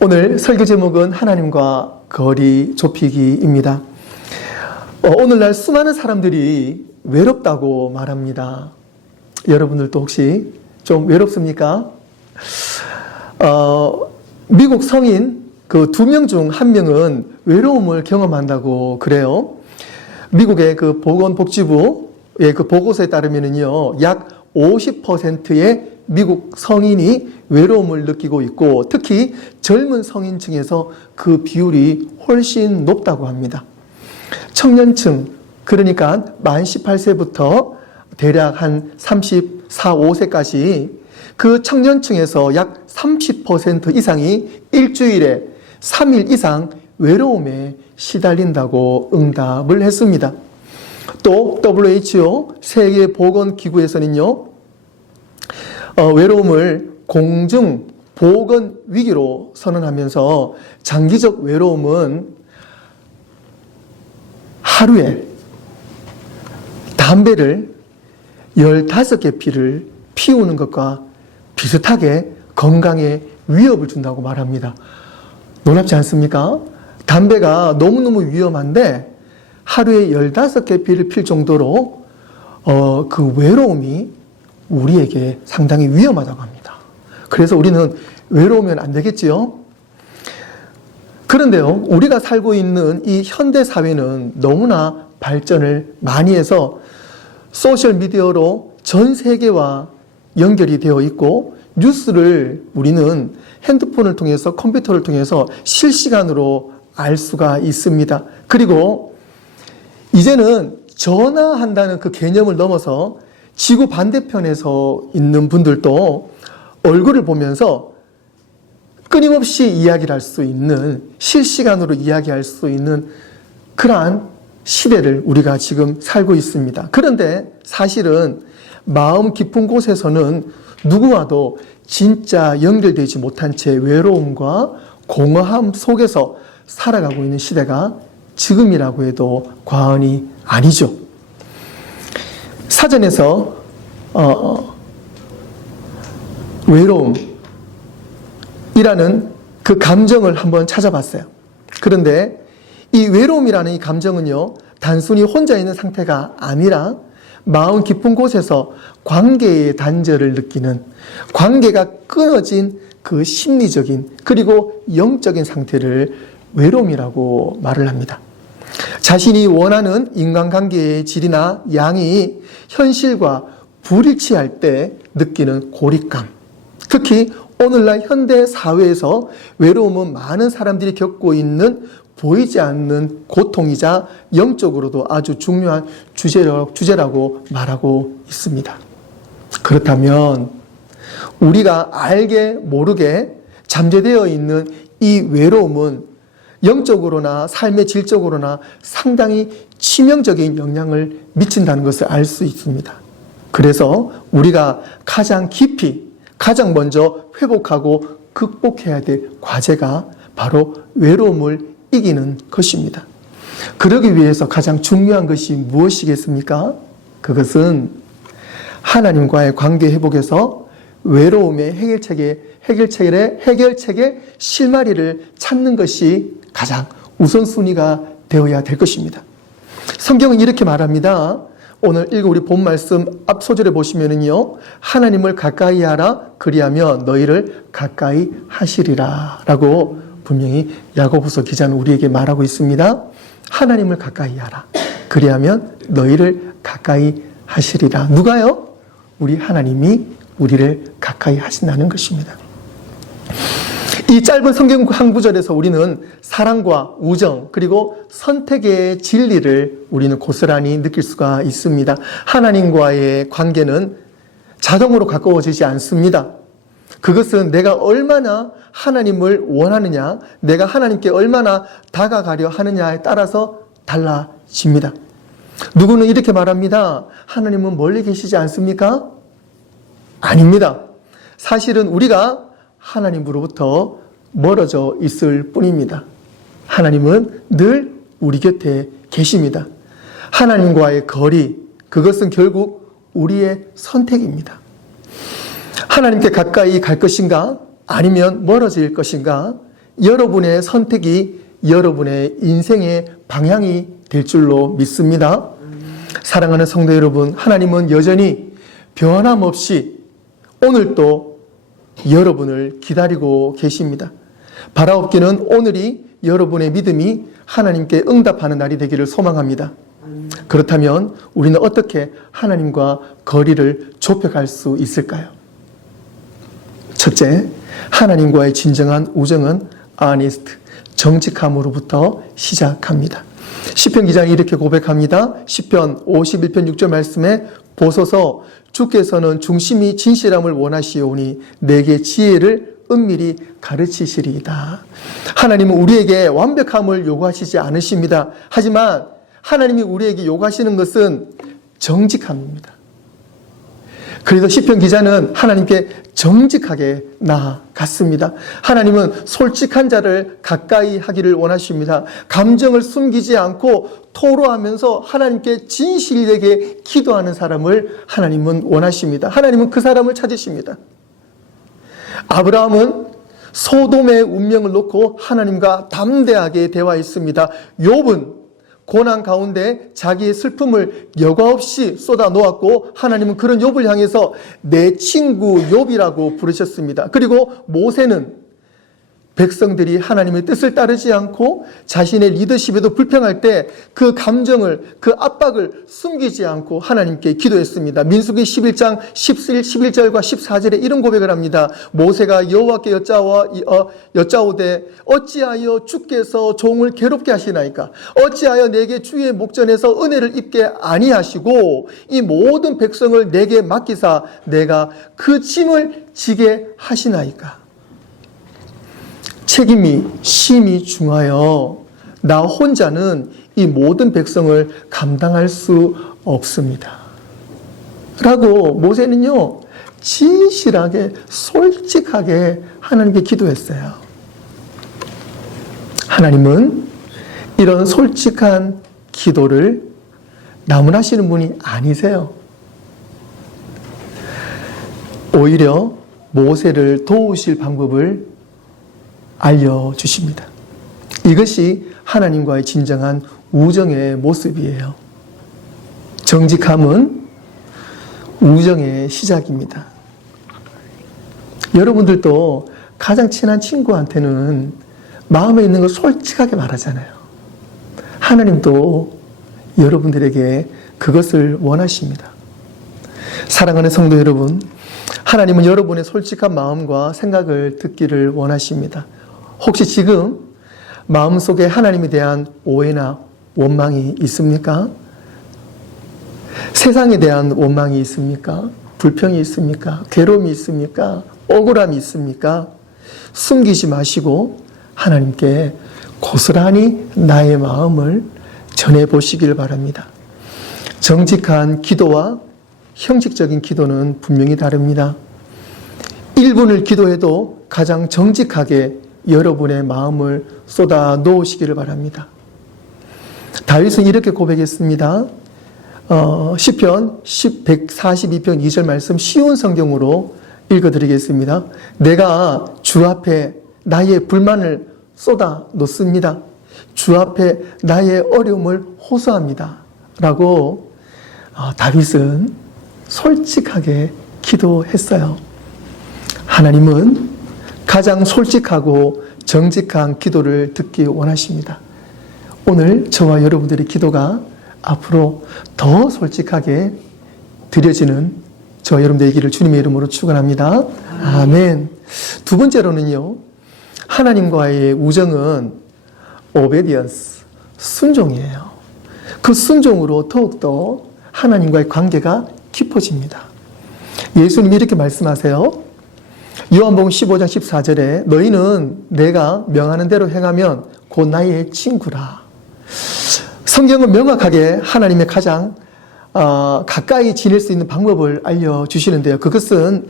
오늘 설교 제목은 하나님과 거리 좁히기입니다. 오늘날 수많은 사람들이 외롭다고 말합니다. 여러분들도 혹시 좀 외롭습니까? 미국 성인 그 2명 중 1명은 외로움을 경험한다고 그래요. 미국의 그 보건복지부의 그 보고서에 따르면요, 약 50%의 미국 성인이 외로움을 느끼고 있고, 특히 젊은 성인 층에서 그 비율이 훨씬 높다고 합니다. 청년층, 그러니까 만 18세부터 대략 한 34, 5세까지 그 청년층에서 약 30% 이상이 일주일에 3일 이상 외로움에 시달린다고 응답을 했습니다. 또 WHO 세계보건기구에서는요, 외로움을 공중 보건 위기로 선언하면서 장기적 외로움은 하루에 담배를 15개 피를 피우는 것과 비슷하게 건강에 위협을 준다고 말합니다. 놀랍지 않습니까? 담배가 너무너무 위험한데 하루에 15개 피를 필 정도로 그 외로움이 우리에게 상당히 위험하다고 합니다. 그래서 우리는 외로우면 안 되겠지요? 그런데요, 우리가 살고 있는 이 현대 사회는 너무나 발전을 많이 해서 소셜미디어로 전 세계와 연결이 되어 있고, 뉴스를 우리는 핸드폰을 통해서, 컴퓨터를 통해서 실시간으로 알 수가 있습니다. 그리고 이제는 전화한다는 그 개념을 넘어서 지구 반대편에서 있는 분들도 얼굴을 보면서 끊임없이 이야기를 할 수 있는, 실시간으로 이야기할 수 있는 그러한 시대를 우리가 지금 살고 있습니다. 그런데 사실은 마음 깊은 곳에서는 누구와도 진짜 연결되지 못한 채 외로움과 공허함 속에서 살아가고 있는 시대가 지금이라고 해도 과언이 아니죠. 사전에서 외로움이라는 그 감정을 한번 찾아봤어요. 그런데 이 외로움이라는 이 감정은요, 단순히 혼자 있는 상태가 아니라 마음 깊은 곳에서 관계의 단절을 느끼는, 관계가 끊어진 그 심리적인 그리고 영적인 상태를 외로움이라고 말을 합니다. 자신이 원하는 인간관계의 질이나 양이 현실과 불일치할 때 느끼는 고립감. 특히 오늘날 현대 사회에서 외로움은 많은 사람들이 겪고 있는 보이지 않는 고통이자 영적으로도 아주 중요한 주제라고 말하고 있습니다. 그렇다면 우리가 알게 모르게 잠재되어 있는 이 외로움은 영적으로나 삶의 질적으로나 상당히 치명적인 영향을 미친다는 것을 알 수 있습니다. 그래서 우리가 가장 깊이, 가장 먼저 회복하고 극복해야 될 과제가 바로 외로움을 이기는 것입니다. 그러기 위해서 가장 중요한 것이 무엇이겠습니까? 그것은 하나님과의 관계 회복에서 외로움의 해결책의 실마리를 찾는 것이 가장 우선순위가 되어야 될 것입니다. 성경은 이렇게 말합니다. 오늘 읽은 우리 본 말씀 앞 소절에 보시면은요, 하나님을 가까이 하라, 그리하면 너희를 가까이 하시리라 라고 분명히 야고보서 기자는 우리에게 말하고 있습니다. 하나님을 가까이 하라, 그리하면 너희를 가까이 하시리라. 누가요? 우리 하나님이 우리를 가까이 하신다는 것입니다. 이 짧은 성경 한 구절에서 우리는 사랑과 우정 그리고 선택의 진리를 우리는 고스란히 느낄 수가 있습니다. 하나님과의 관계는 자동으로 가까워지지 않습니다. 그것은 내가 얼마나 하나님을 원하느냐, 내가 하나님께 얼마나 다가가려 하느냐에 따라서 달라집니다. 누구는 이렇게 말합니다. 하나님은 멀리 계시지 않습니까? 아닙니다. 사실은 우리가 하나님으로부터 멀어져 있을 뿐입니다. 하나님은 늘 우리 곁에 계십니다. 하나님과의 거리, 그것은 결국 우리의 선택입니다. 하나님께 가까이 갈 것인가? 아니면 멀어질 것인가? 여러분의 선택이 여러분의 인생의 방향이 될 줄로 믿습니다. 사랑하는 성도 여러분, 하나님은 여전히 변함없이 오늘도 여러분을 기다리고 계십니다. 바라옵기는 오늘이 여러분의 믿음이 하나님께 응답하는 날이 되기를 소망합니다. 그렇다면 우리는 어떻게 하나님과 거리를 좁혀갈 수 있을까요? 첫째, 하나님과의 진정한 우정은 아니스트, 정직함으로부터 시작합니다. 시편 기자는 이렇게 고백합니다. 시편 51편 6절 말씀에 보소서 주께서는 중심이 진실함을 원하시오니 내게 지혜를 은밀히 가르치시리이다. 하나님은 우리에게 완벽함을 요구하시지 않으십니다. 하지만 하나님이 우리에게 요구하시는 것은 정직함입니다. 그래서 시편 기자는 하나님께 정직하게 나아갔습니다. 하나님은 솔직한 자를 가까이 하기를 원하십니다. 감정을 숨기지 않고 토로하면서 하나님께 진실되게 기도하는 사람을 하나님은 원하십니다. 하나님은 그 사람을 찾으십니다. 아브라함은 소돔의 운명을 놓고 하나님과 담대하게 대화했습니다. 욥은 고난 가운데 자기의 슬픔을 여과 없이 쏟아 놓았고 하나님은 그런 욥을 향해서 내 친구 욥이라고 부르셨습니다. 그리고 모세는 백성들이 하나님의 뜻을 따르지 않고 자신의 리더십에도 불평할 때 그 감정을, 그 압박을 숨기지 않고 하나님께 기도했습니다. 민수기 11장 11절과 14절에 이런 고백을 합니다. 모세가 여호와께 여짜오되 어찌하여 주께서 종을 괴롭게 하시나이까? 어찌하여 내게 주의 목전에서 은혜를 입게 아니하시고 이 모든 백성을 내게 맡기사 내가 그 짐을 지게 하시나이까? 책임이 심히 중하여 나 혼자는 이 모든 백성을 감당할 수 없습니다. 라고 모세는요, 진실하게 솔직하게 하나님께 기도했어요. 하나님은 이런 솔직한 기도를 나무라시는 분이 아니세요. 오히려 모세를 도우실 방법을 알려주십니다. 이것이 하나님과의 진정한 우정의 모습이에요. 정직함은 우정의 시작입니다. 여러분들도 가장 친한 친구한테는 마음에 있는 걸 솔직하게 말하잖아요. 하나님도 여러분들에게 그것을 원하십니다. 사랑하는 성도 여러분, 하나님은 여러분의 솔직한 마음과 생각을 듣기를 원하십니다. 혹시 지금 마음속에 하나님에 대한 오해나 원망이 있습니까? 세상에 대한 원망이 있습니까? 불평이 있습니까? 괴로움이 있습니까? 억울함이 있습니까? 숨기지 마시고 하나님께 고스란히 나의 마음을 전해보시길 바랍니다. 정직한 기도와 형식적인 기도는 분명히 다릅니다. 1분을 기도해도 가장 정직하게 여러분의 마음을 쏟아 놓으시기를 바랍니다. 다윗은 이렇게 고백했습니다. 시편 142편 2절 말씀 쉬운 성경으로 읽어드리겠습니다. 내가 주 앞에 나의 불만을 쏟아 놓습니다. 주 앞에 나의 어려움을 호소합니다. 라고 다윗은 솔직하게 기도했어요. 하나님은 가장 솔직하고 정직한 기도를 듣기 원하십니다. 오늘 저와 여러분들의 기도가 앞으로 더 솔직하게 드려지는 저와 여러분들의 길을 주님의 이름으로 축원합니다. 아멘. 두 번째로는요, 하나님과의 우정은 obedience, 순종이에요. 그 순종으로 더욱더 하나님과의 관계가 깊어집니다. 예수님이 이렇게 말씀하세요. 요한복음 15장 14절에 너희는 내가 명하는 대로 행하면 곧 나의 친구라. 성경은 명확하게 하나님의 가장 가까이 지낼 수 있는 방법을 알려주시는데요. 그것은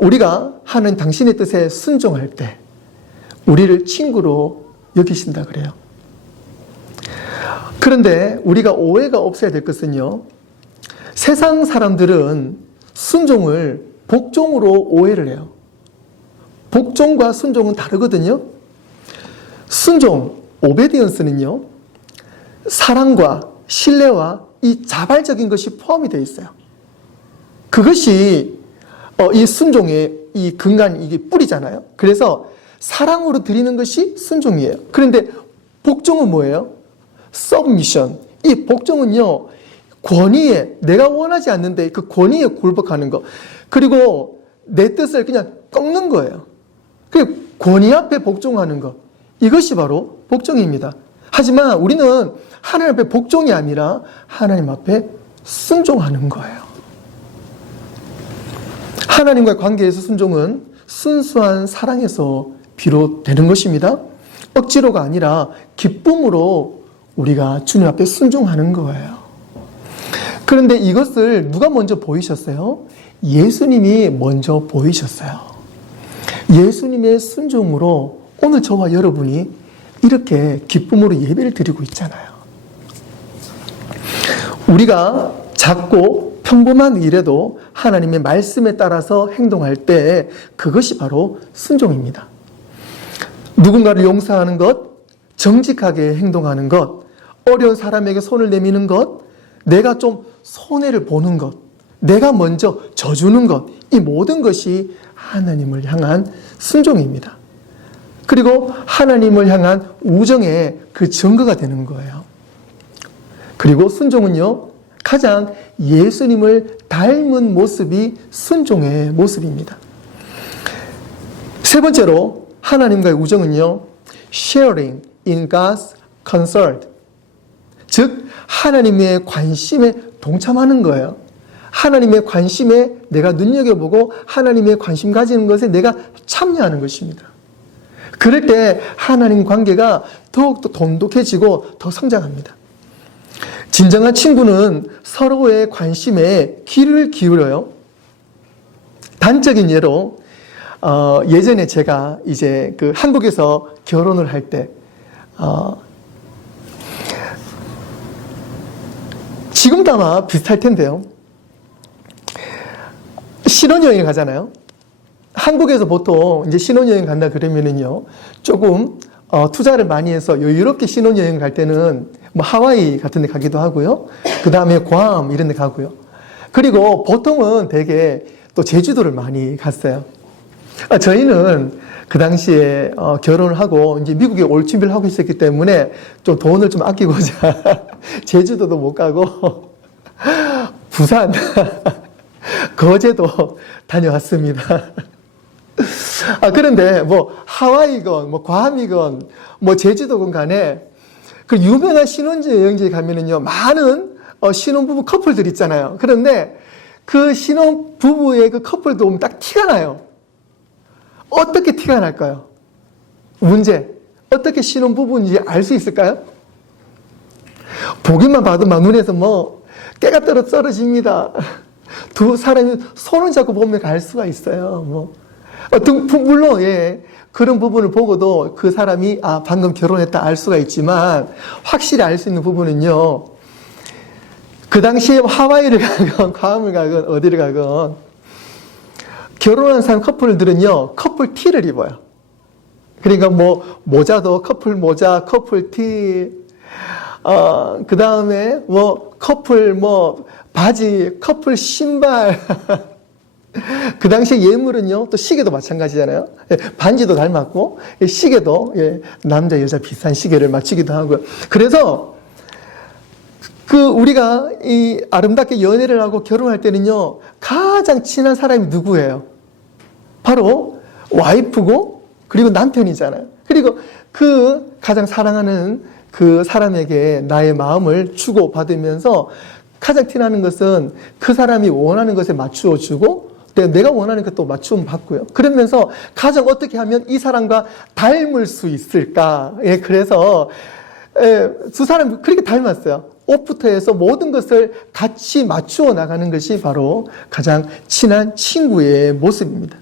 우리가 하는 당신의 뜻에 순종할 때 우리를 친구로 여기신다 그래요. 그런데 우리가 오해가 없어야 될 것은요, 세상 사람들은 순종을 복종으로 오해를 해요. 복종과 순종은 다르거든요. 순종, 오베디언스는요, 사랑과 신뢰와 이 자발적인 것이 포함이 되어 있어요. 그것이 이 순종의 이 근간, 이게 뿌리잖아요. 그래서 사랑으로 드리는 것이 순종이에요. 그런데 복종은 뭐예요? submission. 이 복종은요, 권위에, 내가 원하지 않는데 그 권위에 굴복하는 것. 그리고 내 뜻을 그냥 꺾는 거예요. 그 권위 앞에 복종하는 것. 이것이 바로 복종입니다. 하지만 우리는 하나님 앞에 복종이 아니라 하나님 앞에 순종하는 거예요. 하나님과의 관계에서 순종은 순수한 사랑에서 비롯되는 것입니다. 억지로가 아니라 기쁨으로 우리가 주님 앞에 순종하는 거예요. 그런데 이것을 누가 먼저 보이셨어요? 예수님이 먼저 보이셨어요. 예수님의 순종으로 오늘 저와 여러분이 이렇게 기쁨으로 예배를 드리고 있잖아요. 우리가 작고 평범한 일에도 하나님의 말씀에 따라서 행동할 때 그것이 바로 순종입니다. 누군가를 용서하는 것, 정직하게 행동하는 것, 어려운 사람에게 손을 내미는 것, 내가 좀 손해를 보는 것, 내가 먼저 져주는 것, 이 모든 것이 하나님을 향한 순종입니다. 그리고 하나님을 향한 우정의 그 증거가 되는 거예요. 그리고 순종은요, 가장 예수님을 닮은 모습이 순종의 모습입니다. 세 번째로 하나님과의 우정은요, sharing in God's concern. 즉, 하나님의 관심에 동참하는 거예요. 하나님의 관심에 내가 눈여겨보고 하나님의 관심 가지는 것에 내가 참여하는 것입니다. 그럴 때 하나님 관계가 더욱더 돈독해지고 더 성장합니다. 진정한 친구는 서로의 관심에 귀를 기울여요. 단적인 예로 예전에 제가 이제 그 한국에서 결혼을 할 때 지금도 아마 비슷할 텐데요. 신혼여행 가잖아요. 한국에서 보통 이제 신혼여행 간다 그러면은요, 조금 투자를 많이 해서 여유롭게 신혼여행 갈 때는 뭐 하와이 같은 데 가기도 하고요. 그 다음에 괌 이런 데 가고요. 그리고 보통은 되게 또 제주도를 많이 갔어요. 저희는 그 당시에 결혼을 하고 이제 미국에 올 준비를 하고 있었기 때문에 좀 돈을 좀 아끼고자 제주도도 못 가고 부산, 거제도 다녀왔습니다. 그런데 뭐 하와이건 뭐 괌이건 뭐 제주도건 간에 그 유명한 신혼여행지에 가면은요, 많은 신혼부부 커플들 있잖아요. 그런데 그 신혼부부의 그 커플도 보면 딱 티가 나요. 어떻게 티가 날까요? 문제. 어떻게 신혼부부인지 알 수 있을까요? 보기만 봐도 막 눈에서 뭐 깨가 떨어집니다. 두 사람이 손을 잡고 보면 알 수가 있어요. 뭐 물론 예, 그런 부분을 보고도 그 사람이 방금 결혼했다 알 수가 있지만, 확실히 알 수 있는 부분은요, 그 당시에 하와이를 가건 괌을 가건 어디를 가건 결혼한 사람 커플들은요, 커플 티를 입어요. 그러니까 뭐 모자도 커플 모자, 커플 티, 그 다음에 뭐 커플 뭐 바지, 커플 신발. 그 당시에 예물은요, 또 시계도 마찬가지잖아요. 반지도 닮았고, 시계도, 남자, 여자 비슷한 시계를 맞추기도 하고요. 그래서, 우리가 이 아름답게 연애를 하고 결혼할 때는요, 가장 친한 사람이 누구예요? 바로 와이프고, 그리고 남편이잖아요. 그리고 그 가장 사랑하는 그 사람에게 나의 마음을 주고받으면서 가장 티나는 것은 그 사람이 원하는 것에 맞추어 주고, 내가 원하는 것도 맞춤 받고요. 그러면서 가장 어떻게 하면 이 사람과 닮을 수 있을까? 그래서 두 사람이 그렇게 닮았어요. 옷부터 해서 모든 것을 같이 맞추어 나가는 것이 바로 가장 친한 친구의 모습입니다.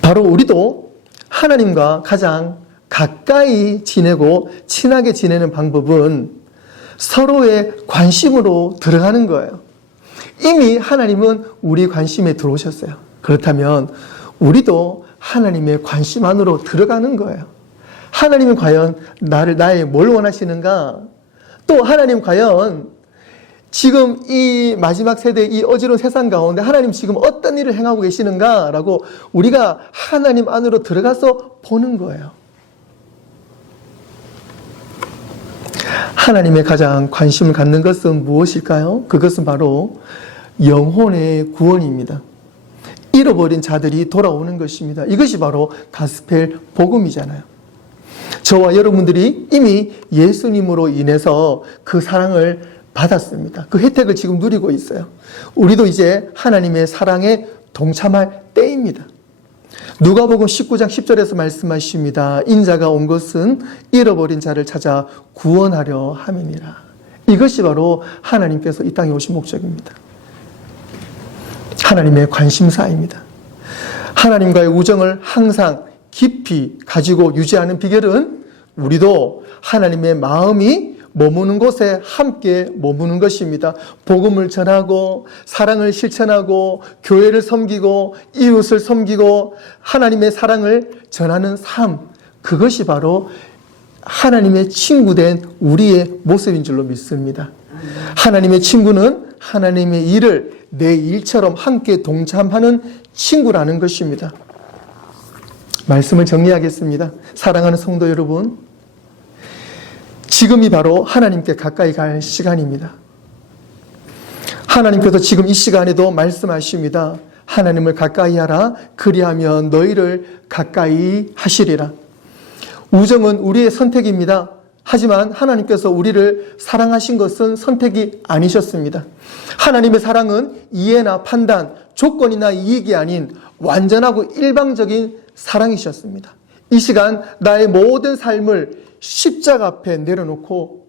바로 우리도 하나님과 가장 가까이 지내고 친하게 지내는 방법은 서로의 관심으로 들어가는 거예요. 이미 하나님은 우리 관심에 들어오셨어요. 그렇다면 우리도 하나님의 관심 안으로 들어가는 거예요. 하나님은 과연 나의 뭘 원하시는가? 또 하나님 과연 지금 이 마지막 세대, 이 어지러운 세상 가운데 하나님 지금 어떤 일을 행하고 계시는가? 라고 우리가 하나님 안으로 들어가서 보는 거예요. 하나님의 가장 관심을 갖는 것은 무엇일까요? 그것은 바로 영혼의 구원입니다. 잃어버린 자들이 돌아오는 것입니다. 이것이 바로 가스펠 복음이잖아요. 저와 여러분들이 이미 예수님으로 인해서 그 사랑을 받았습니다. 그 혜택을 지금 누리고 있어요. 우리도 이제 하나님의 사랑에 동참할 때입니다. 누가복음 19장 10절에서 말씀하십니다. 인자가 온 것은 잃어버린 자를 찾아 구원하려 함이니라. 이것이 바로 하나님께서 이 땅에 오신 목적입니다. 하나님의 관심사입니다. 하나님과의 우정을 항상 깊이 가지고 유지하는 비결은 우리도 하나님의 마음이 머무는 곳에 함께 머무는 것입니다. 복음을 전하고 사랑을 실천하고 교회를 섬기고 이웃을 섬기고 하나님의 사랑을 전하는 삶, 그것이 바로 하나님의 친구된 우리의 모습인 줄로 믿습니다. 하나님의 친구는 하나님의 일을 내 일처럼 함께 동참하는 친구라는 것입니다. 말씀을 정리하겠습니다. 사랑하는 성도 여러분, 지금이 바로 하나님께 가까이 갈 시간입니다. 하나님께서 지금 이 시간에도 말씀하십니다. 하나님을 가까이 하라. 그리하면 너희를 가까이 하시리라. 우정은 우리의 선택입니다. 하지만 하나님께서 우리를 사랑하신 것은 선택이 아니셨습니다. 하나님의 사랑은 이해나 판단, 조건이나 이익이 아닌 완전하고 일방적인 사랑이셨습니다. 이 시간 나의 모든 삶을 십자가 앞에 내려놓고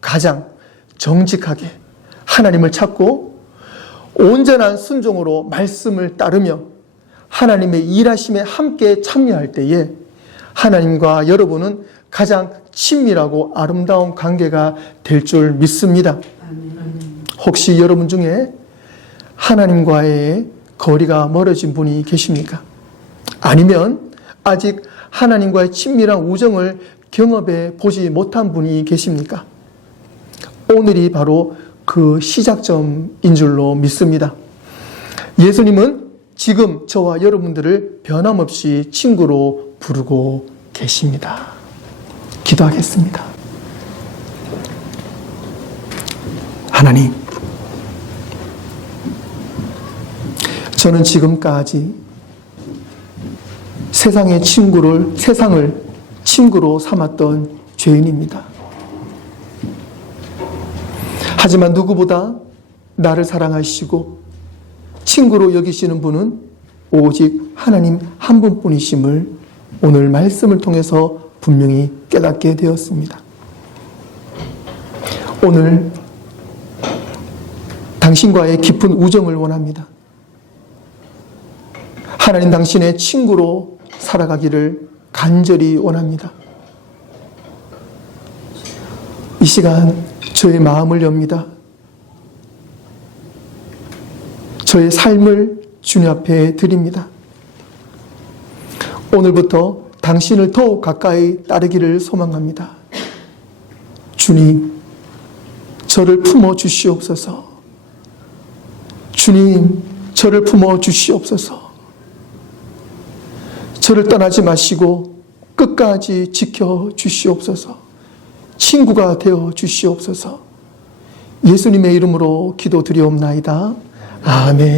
가장 정직하게 하나님을 찾고 온전한 순종으로 말씀을 따르며 하나님의 일하심에 함께 참여할 때에 하나님과 여러분은 가장 친밀하고 아름다운 관계가 될 줄 믿습니다. 혹시 여러분 중에 하나님과의 거리가 멀어진 분이 계십니까? 아니면 아직 하나님과의 친밀한 우정을 경험해 보지 못한 분이 계십니까? 오늘이 바로 그 시작점인 줄로 믿습니다. 예수님은 지금 저와 여러분들을 변함없이 친구로 부르고 계십니다. 기도하겠습니다. 하나님, 저는 지금까지 세상을 친구로 삼았던 죄인입니다. 하지만 누구보다 나를 사랑하시고 친구로 여기시는 분은 오직 하나님 한 분뿐이심을 오늘 말씀을 통해서 분명히 깨닫게 되었습니다. 오늘 당신과의 깊은 우정을 원합니다. 하나님 당신의 친구로 살아가기를 간절히 원합니다. 이 시간 저의 마음을 엽니다. 저의 삶을 주님 앞에 드립니다. 오늘부터 당신을 더욱 가까이 따르기를 소망합니다. 주님, 저를 품어 주시옵소서. 주님, 저를 품어 주시옵소서. 저를 떠나지 마시고 끝까지 지켜 주시옵소서. 친구가 되어 주시옵소서. 예수님의 이름으로 기도드리옵나이다. 아멘.